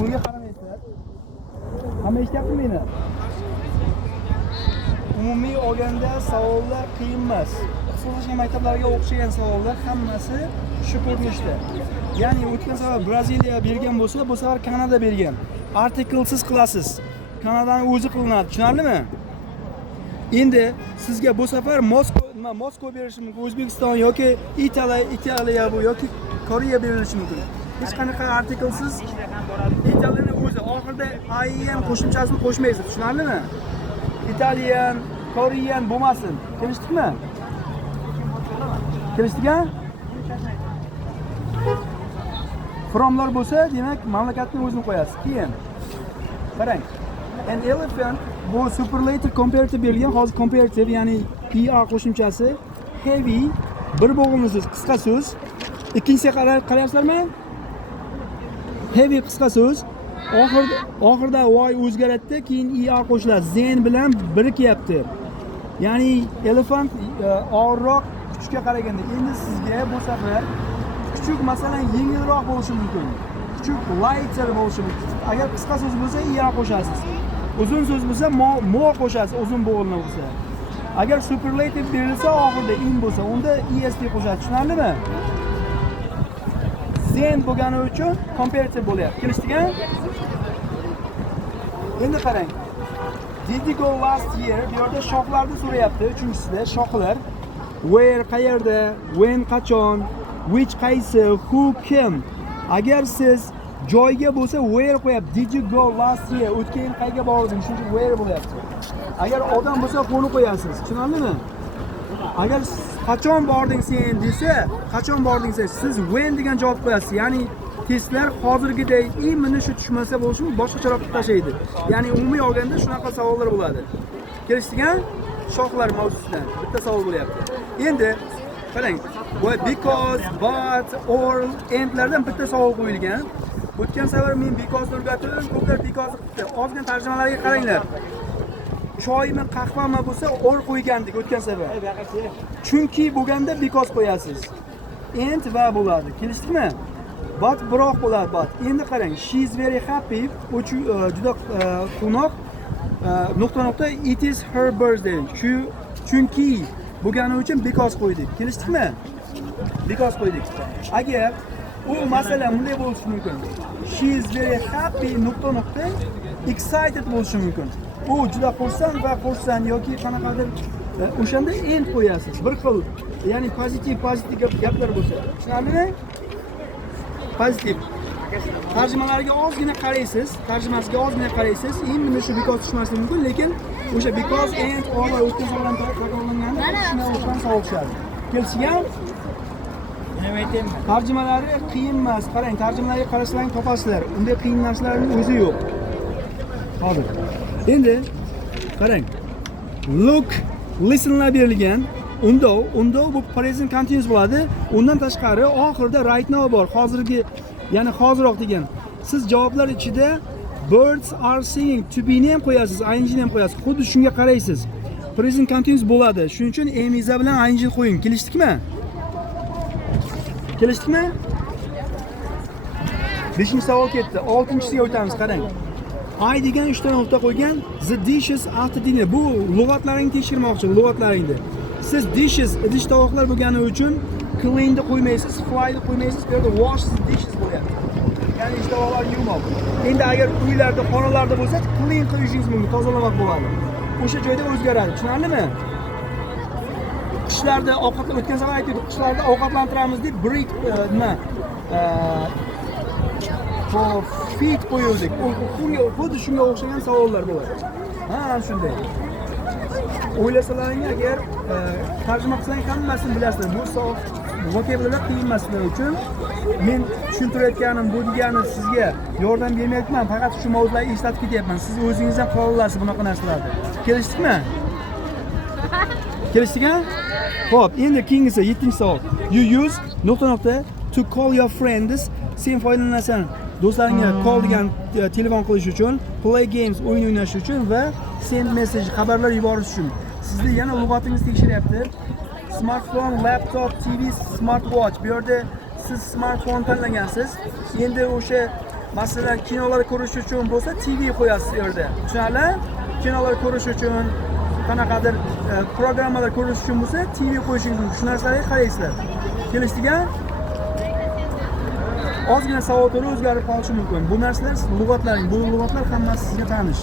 Unga qaramaysizlar. Hamma eshityaptimi meni? Umumiy olganda savollar qiyin emas. Ixtisoslashgan maktablarga o'xshagan savollar hammasi shu ko'rinishda. Ya'ni o'tgan safar Braziliya bergan bo'lsa, bu safar Kanada bergan. Artiklesiz qilasiz. Kanadani o'zi qilinadi, tushunarlimi? Endi sizga bu safar Moskva berishi mumkin, O'zbekiston yoki Italiya bu yoki Koreya berilishi mumkin. Hech qanaqa artiklesiz Italiyaning o'zi oxirida IEN qo'shimchasini qo'shmaysiz, tushunarlimi? Italian, Korean bo'lmasin. Kelishdikmi? Kelishdik-a? Fromlar bo'lsa, demak, mamlakatning o'zini qo'yasiz. Keyin qarang. An elephant bu superlative comparative berilgan, hozir comparative, ya'ni ER qo'shimchasi heavy bir bo'g'imli so'z, qisqa so'z. Ikkinchisiga qarayapsizlarmi? Heavy qisqa so'z. Oxirida y o'zgaradi, keyin ER qo'shiladi. Zen bilan birikyapti. Ya'ni elephant og'irroq kuchga qaraganda. Endi sizga bu safar kuchuk masalan yengilroq bo'lishi mumkin. Kuchuk lighter bo'lishi mumkin. Agar qisqa so'z bo'lsa ER qo'shasiz. Uzun so'z bo'lsa mo qo'shasiz, uzun bo'g'ilma bo'lsa. Agar superlative berilsa oxirida in bo'lsa, unda est qo'shasiz. Tushunarlimi? Zen bo'lgani uchun comparative bo'lyapti. Kelishdik-a? Endi qarang. Did you go last year? Bu yerda shoxlarni so'rayapti. Uchinchisida shoxlar. Where qayerda, when qachon, which qaysi, who kim. Agar siz joyga bo'lsa where qo'yapti. Did you go last year? O'tgan yil qayerga bording? Shuning uchun where bo'lyapti. Agar odam bo'lsa who'ni qo'yasiz. Tushunarlimi? Agar qachon bording sen desa, qachon bording siz when degan javob qo'yasiz. Ya'ni testlar hozirgidek imini shu tushmasa bo'lishi boshqacharoq tashlaydi. Ya'ni umumiy olganda shunaqa savollar bo'ladi. Kelishdik-a? Shoxlar mavzusidan bitta savol bo'lyapti. Endi qarang, bu because, but, or, andlardan bitta savol qo'yilgan. O'tgan safar men because o'rgatdim, ko'plar because qildi. Ozgina tarjimalarga qaranglar. Choymi, qahvami bo'lsa or qo'ygandik o'tgan safar. Chunki bo'lganda because qo'yasiz. And va bo'ladi. Kelishdikmi? But biroq bo'ladi, but. Endi qarang, she is very happy. Juda quvnoq. Nuqta it is her birthday. Chunki bo'lgani uchun because qo'ydik. Kelishdikmi? Because qo'ydik. Agar u masalan bunday bo'lishi mumkin. She is very happy nuqta excited bo'lishi mumkin. U juda xursand yoki qanaqadir o'shanda end qo'yasiz. Bir xil, ya'ni pozitiv gaplar bo'lsa. Tushunarlimi? Pozitiv. Tarjimalarga ozgina qaraysiz, tarjimasiga ozgina qaraysiz. Endi shu because tushmasligi mumkin, lekin o'sha because and or o'tgan savoldan takrorlanganda shuna o'shan savol tushadi. Kelishgan? Tarjimalari qiyin emas. Qarang, tarjimalarga qarasalaring topasizlar. Unday qiyin narsalarning o'zi yo'q. Hozir. Endi qarang. Look, listenlar berilgan. Unda bu present continuous bo'ladi. Undan tashqari oxirida right now bor. Hozirgi, ya'ni hoziroq degan. Siz javoblar ichida birds are singing to be ni ham qo'yasiz, ing ni ham qo'yasiz. Xuddi shunga qaraysiz. Present continuous bo'ladi. Shuning uchun emiza bilan ing qo'ying. Kelishdikmi? Kelishdikmi? 5-savol ketdi. 6-siga o'tamiz, qarang. I degan 3 ta nuqta qo'ygan. The dishes after dinner. Bu lug'atlaringni tekshirmoqchi, lug'atlaringni. Siz dishes, idish tovoqlar bo'lgani uchun clean ni qo'ymaysiz, fly ni qo'ymaysiz, bu yerda wash the dishes bo'lyapti. Ya'ni idish tovoqlarni yuvmoq. Endi agar uylarda, xonalarda bo'lsa, clean qilishingiz mumkin, tozalamoq bo'ladi. O'sha joyda o'zgaradi. Tushunarlimi? Qishlarda ovqatlar o'tgan safar aytdik, qishlarda ovqatlantiramiz deb break nima feed qo'yildik. Xuddi shunga o'xshagan savollar bo'ladi. Ha, shunday. O'ylasalaring agar tarjima qilsang hammasini bilasizlar. Bu vokabullar qiyin emas sizlar uchun. Men tushuntirayotganim bu degani sizga yordam bermayapman, faqat shu mavzularni eslatib ketyapman. Siz o'zingiz ham qila olasiz bunaqa narsalarni. Kelishdikmi? Kelishdik-a? Xo'p, endi keyingisi 7-savol. You use to call your friends. Sen foydalanasan do'stlaringga call degan telefon qilish uchun, play games o'yin o'ynash uchun va send message xabarlar yuborish uchun. Sizni yana lug'atingiz tekshiryapti. Smartphone, laptop, TV, smartwatch. Bu yerda siz smartphone tanlagansiz. Endi o'sha Masalan, kinolar ko'rish uchun bo'lsa, TV qo'yasiz u yerda. Tushunarli? Kinolar ko'rish uchun, qanaqadir programmalar ko'rish uchun bo'lsa, TV qo'yishingiz mumkin. Shu narsalarga qaraysizlar. Kelishdigan? Ozgina savol o'zgarib qolishi mumkin. Bu narsalar lug'atlaring, bu lug'atlar hammasi sizga tanish.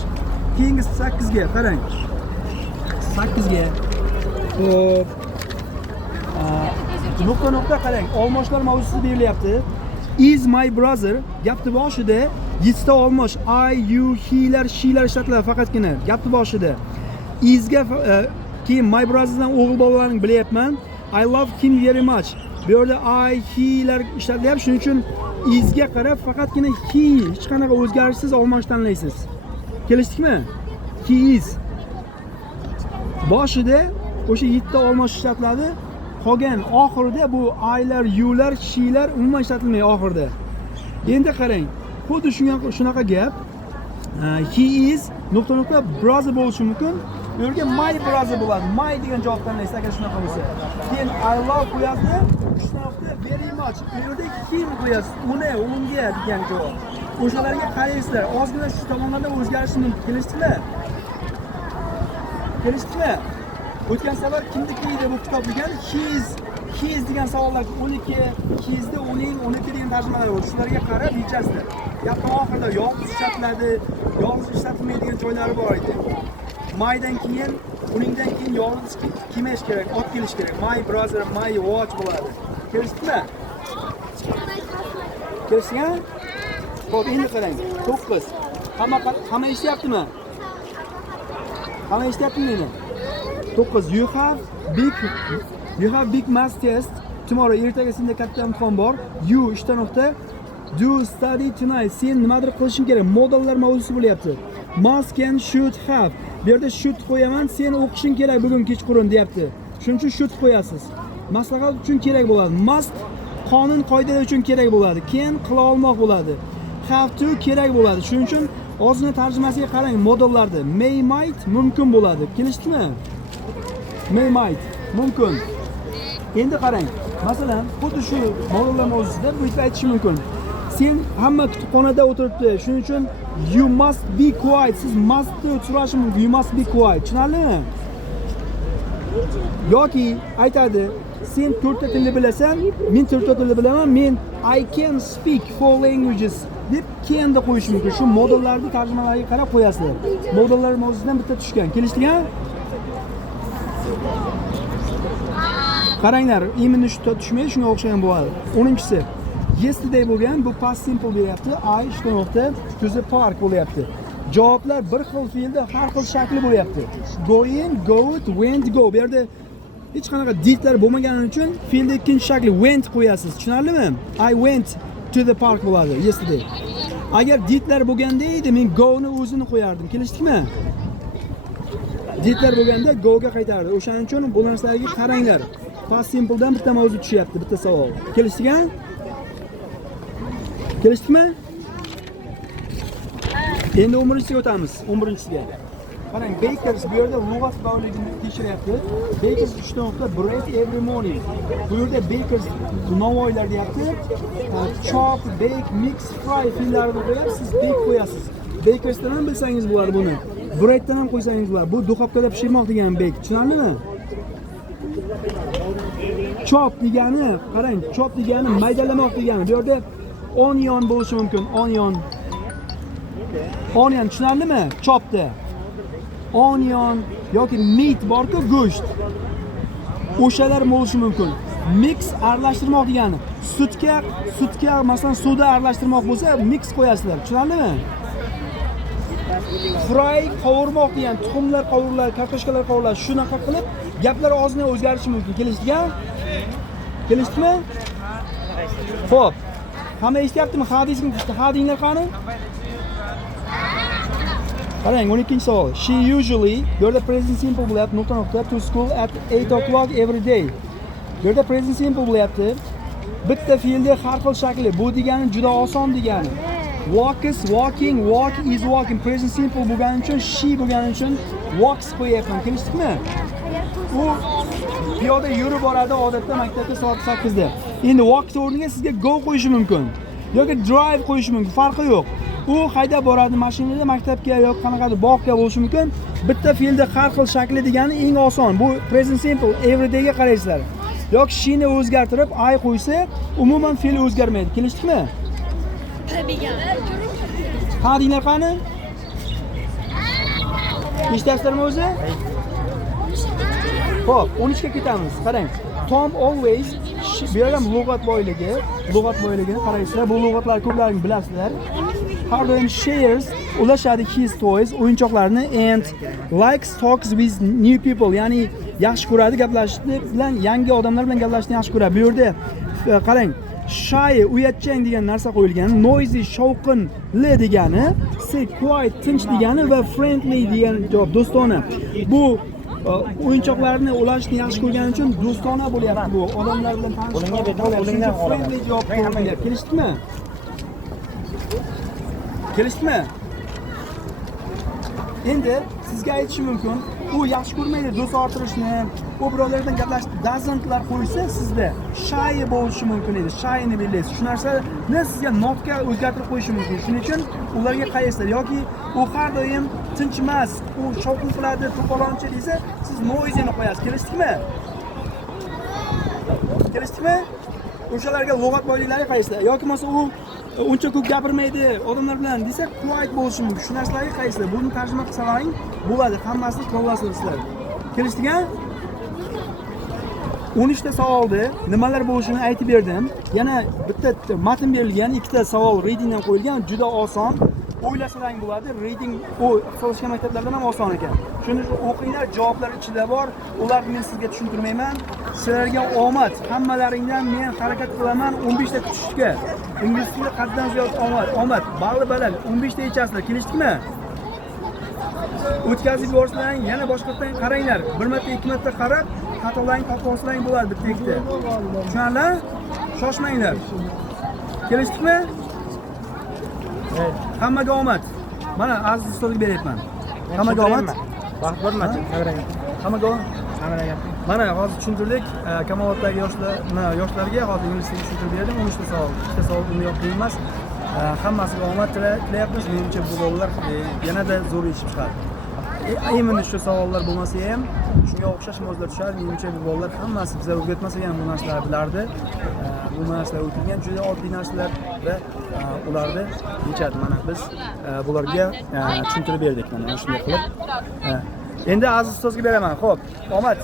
Keyingi 8 ga qarang. 8 ga. Xo'p. Nuqta qarang. Olmoshlar mavzusi berilyapti. Is my brother gapni boshida 7 ta olmosh I, you, he'lar, she'lar ishlatiladi faqatgina gapni boshida. Is ga keyin my brotherdan o'g'il bolalarni bilyapman. I love him very much. Bu yerda I, he'lar ishlatilyapti. Shuning uchun is ga qarab faqatgina he hech qanaqa o'zgarishsiz olmosh tanlaysiz. Kelishdikmi? He is. Boshida o'sha 7 ta olmosh ishlatiladi. Qolgan oxirida bu I'lar, you'lar, she'lar umuman ishlatilmaydi oxirida. Endi qarang, xuddi shunaqa gap. He is brother bo'lishi mumkin. Bu yerga my brother bo'ladi. My degan javob tanlaysiz agar shunaqa bo'lsa. Keyin I love qo'yasiz. Shunaqa very much. Bu yerda him qo'yasiz. Uni, unga degan javob. O'shalarga qaraysizlar. Ozgina shu tomonlarda o'zgarishi mumkin. Kelishdingmi? Kelishdingmi? O'tgan safar kimniki edi bu kitob degan his degan savollar 12, hisda uning, 12 degan tarjimalar bor. Shularga qarab yechasizlar. Gapning oxirida yolg'iz ishlatiladi, yolg'iz ishlatilmaydigan joylari bor edi. Mydan keyin, uningdan keyin yolg'iz kelish kerak, ot kelish kerak. My brother, my watch bo'ladi. Kelishdingmi? Kelishdingmi? Xo'p, endi qarang. 9. Hamma eshityaptimi? Hamma eshityaptimi meni? 9. You have big math test tomorrow. Ertaga senda katta imtihon bor. You ishta nuqta. Do study tonight. Sen nimadir qilishing kerak. Modullar mavzusi bo'lyapti. Must, can, should, have. Bu yerda should qo'yaman. Sen o'qishing kerak bugun kechqurun deyapti. Shuning uchun should qo'yasiz. Maslahat uchun kerak bo'ladi. Must qonun qoidalar uchun kerak bo'ladi. Can qila olmoq bo'ladi. Have to kerak bo'ladi. Shuning uchun ozgina tarjimasiga qarang modullarni. May, might mumkin bo'ladi. Kelishdikmi? May, might mumkin. Endi qarang. Masalan, xuddi shu modullar mavzusida bu yerda aytish mumkin. Sen hamma kutubxonada o'tiribdi. Shuning uchun you must be quiet. Siz mustni so'rash mumkin. You must be quiet. Tushunarlimi? Yoki aytadi, sen 4 ta tilni bilasan, men 4 ta tilni bilaman, men I can speak 4 languages deb can da qo'yish mumkin. Shu modullarni tarjimalariga qarab qo'yasizlar. Modullar mavzusidan bitta tushgan. Kelishdigan? Qaranglar, imini shu tushmaydi, shunga o'xshagan bo'ladi. 10-si. Yesterday bo'lgan, bu past simple beryapti. I ishda nuqta, to the park bo'lyapti. Javoblar bir xil fe'lda har xil shakli bo'lyapti. Going, goed, went, go. Bu yerda hech qanaqa didlar bo'lmagani uchun fe'lda ikkinchi shakli went qo'yasiz. Tushunarlimi? I went to the park bo'ladi yesterday. Agar didlar bo'lganda edi, men go ni o'zini qo'yardim. Kelishdikmi? Didlar bo'lganda go ga qaytardi. O'shaning uchun bu narsalarga qaranglar. Past simple dan bitta mavzu tushyapti, bitta savol. Kelishdigan? Kelishdikmi? Endi 11-siga o'tamiz. 11-siga. Qarang, bakers bu yerda lug'at bog'ligini tekshiryapti. Bakers 3 nuqta bread every morning. Bu yerda bakers novvoylar deyapti. Chop, bake, mix, fry fe'llarini qo'yapsiz, bake qo'yasiz. Bakersdan ham bilsangiz bo'ladi buni. Breaddan ham qo'ysangiz bo'ladi. Bu duxovkada pishirmoq degan bake. Tushunarlimi? Chop degani, qarang, chop degani maydalamoq degani. Bu yerda onion bo'lishi mumkin. Onion tushunarlimi? Chopda. Onion yoki meat borku, go'sht. O'shalar bo'lishi mumkin. Mix aralashtirmoq degani. Sutga masalan suvda aralashtirmoq bo'lsa, mix qo'yasizlar. Tushunarlimi? Fry qovurmoq degan, tuxumlar qovuriladi, kartoshkalar qovuriladi. Shunaqa qilib gaplar ozgina o'zgarishi mumkin. Kelishdigan? Kelishdimi? Xo'p. Hamma eshityaptimi? Ha denglar qani? Qarang, 12-savol. She usually, bu yerda present simple bo'lyapti, nuqta to school at 8 o'clock every day. Bu yerda present simple bo'lyapti. Bitta fe'lda har xil shakli. Bu degani juda oson degani. Walk is walking, walk is walking. Present simple bo'lgani uchun, she bo'lgani uchun walks qo'yapman. Kelishdikmi? U piyoda yurib boradi odatda maktabga soat 8 da. Endi walk o'rniga sizga go qo'yishi mumkin. yoki drive qo'yish mumkin, farqi yo'q. U haydab boradi mashinada maktabga yoki qanaqadir bog'ga bo'lishi mumkin. Bitta fe'lda har xil shakli degani eng oson. Bu present simple, everydayga qaraysizlar. Yoki shini o'zgartirib ay qo'ysa, umuman fe'l o'zgarmaydi. Kelishdikmi? Ha dinglar qani? Eshitasizlarmi o'zi? Xo'p, 13 ga ketamiz. Qarang. Tom always bu yerda lug'at boyligini qaraysizlar. Bu lug'atlar ko'plarini bilasizlar. Har doim shares ulashadi his toys, o'yinchoqlarni and likes talks with new people, ya'ni yaxshi ko'radi gaplashishni bilan yangi odamlar bilan gaplashishni yaxshi ko'radi. Bu yerda qarang, shy, uyatchang degan narsa qo'yilgan, noisy, shovqinli degani, sit, quiet, tinch degani va friendly degan javob, do'stona. Bu o'yinchoqlarni ulashishni yaxshi ko'rgani uchun do'stona bo'lyapti bu. Odamlar bilan tanishib, friendly javob qo'yilyapti. Kelishdikmi? Kelishdikmi? Endi sizga aytishim mumkin, u yaxshi ko'rmaydi do'st orttirishni, u birovlar bilan gaplashishni doesn'tlar qo'ysa, sizda shy bo'lishi mumkin edi. Shyni bilasiz. Shu narsani sizga notga o'zgartirib qo'yishi mumkin. Shuning uchun ularga qaysizlar yoki u har doim tinch emas, u shovqin qiladi, to'polonchi desa, siz noisy ni qo'yasiz. Kelishdikmi? Kelishdikmi? O'shalarga lug'at boyliklari qaysizlar? Yoki bo'lmasa u uncha ko'p gapirmaydi odamlar bilan desa, quiet bo'lishi mumkin. Shu narsalarga qaysizlar? Buni tarjima qilsalaring bo'ladi. Hammasini qo'llasizlar sizlar. Kelishdikmi? 13 ta savolda nimalar bo'lishini aytib berdim. Yana bitta matn berilgan, ikkita savol readingdan qo'yilgan, juda oson. O'ylasalang bo'ladi. Reading u ixtisoslashgan maktablardan ham oson ekan. Shuning uchun o'qinglar, javoblar ichida bor. Ularni men sizga tushuntirmayman. Sizlarga omad. Hammalaringdan men harakat qilaman 15 ta kutishga. Ingliz tilida qaddan ziyod omad. Balli baland 15 ta yechasizlar. Kelishdikmi? O'tkazib yuborsalaring, yana boshqadan qaranglar. Bir marta, ikki marta qarab, xatolarni topib olsalaring bo'ladi bitta ikkita. Tushunarli? Shoshmanglar. Kelishdikmi? Hammaga omad. Mana aziz ustozga beryapman. Hammaga omad. Vaqt bo'lmadi. Hammaga omad. Mana hozir tushuntirdik. Kamoloddagi yoshlarga hozir ingliz tilini tushuntirib berdim. 13 ta savol. Ikkita savol umumiy qiyin emas. Hammasiga omad tilayapmiz. Menimcha bu bolalar yanada zo'r yechib chiqadi. Endi shu savollar bo'lmasa ham shunga o'xshash mavzular tushadi. Menimcha bu bolalar hammasi bizlar o'rgatmasak ham bu narsalarni bilardi. Bu narsalar o'tilgan juda oddiy narsalar va ularni yechadi. Mana biz bularga tushuntirib berdik mana shunday qilib. Endi aziz ustozga beraman. Xo'p, omad.